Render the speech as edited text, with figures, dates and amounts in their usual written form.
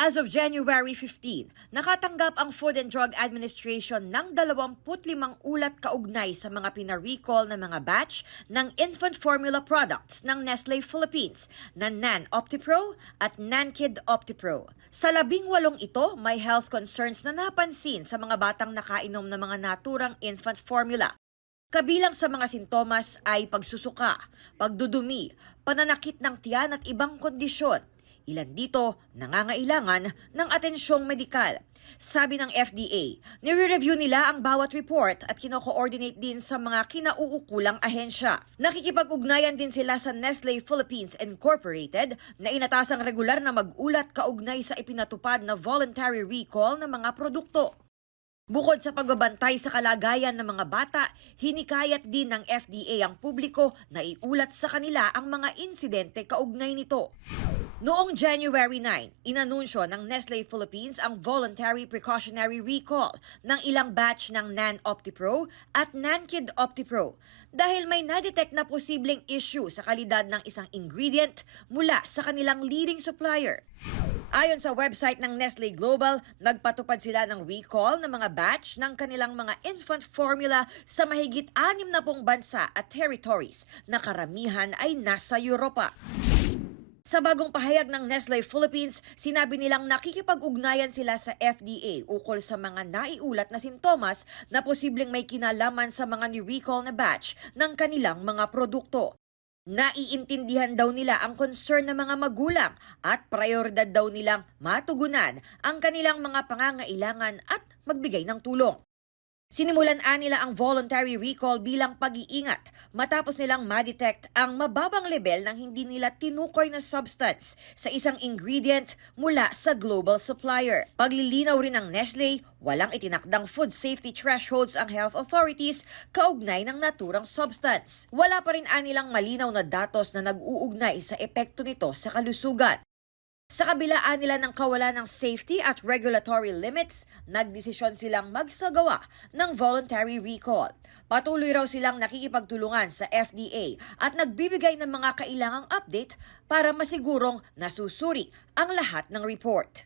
As of January 15, nakatanggap ang Food and Drug Administration ng 25 ulat kaugnay sa mga pina-recall na mga batch ng infant formula products ng Nestle Philippines na Nan OptiPro at Nankid OptiPro. Sa 18 ito, may health concerns na napansin sa mga batang nakainom ng mga naturang infant formula. Kabilang sa mga sintomas ay pagsusuka, pagdudumi, pananakit ng tiyan at ibang kondisyon. Ilan dito nangangailangan ng atensyong medikal. Sabi ng FDA, nire-review nila ang bawat report at kino-coordinate din sa mga kinauukulang ahensya. Nakikipag-ugnayan din sila sa Nestle Philippines Incorporated na inatasang regular na mag-ulat kaugnay sa ipinatupad na voluntary recall ng mga produkto. Bukod sa pagbabantay sa kalagayan ng mga bata, hinikayat din ng FDA ang publiko na iulat sa kanila ang mga insidente kaugnay nito. Noong January 9, inanunsyo ng Nestle Philippines ang voluntary precautionary recall ng ilang batch ng Nan OptiPro at Nankid OptiPro dahil may nadetect na posibleng issue sa kalidad ng isang ingredient mula sa kanilang leading supplier. Ayon sa website ng Nestle Global, nagpatupad sila ng recall ng mga batch ng kanilang mga infant formula sa mahigit 60 bansa at territories na karamihan ay nasa Europa. Sa bagong pahayag ng Nestle Philippines, sinabi nilang nakikipag-ugnayan sila sa FDA ukol sa mga naiulat na sintomas na posibleng may kinalaman sa mga ni-recall na batch ng kanilang mga produkto. Naiintindihan daw nila ang concern ng mga magulang at prioridad daw nilang matugunan ang kanilang mga pangangailangan at magbigay ng tulong. Sinimulan nila ang voluntary recall bilang pag-iingat matapos nilang ma-detect ang mababang level ng hindi nila tinukoy na substance sa isang ingredient mula sa global supplier. Paglilinaw rin ng Nestle, walang itinakdang food safety thresholds ang health authorities kaugnay ng naturang substance. Wala pa rin anilang malinaw na datos na nag-uugnay sa epekto nito sa kalusugan. Sa kabilaan nila ng kawalan ng safety at regulatory limits, nagdesisyon silang magsagawa ng voluntary recall. Patuloy raw silang nakikipagtulungan sa FDA at nagbibigay ng mga kailangang update para masigurong nasusuri ang lahat ng report.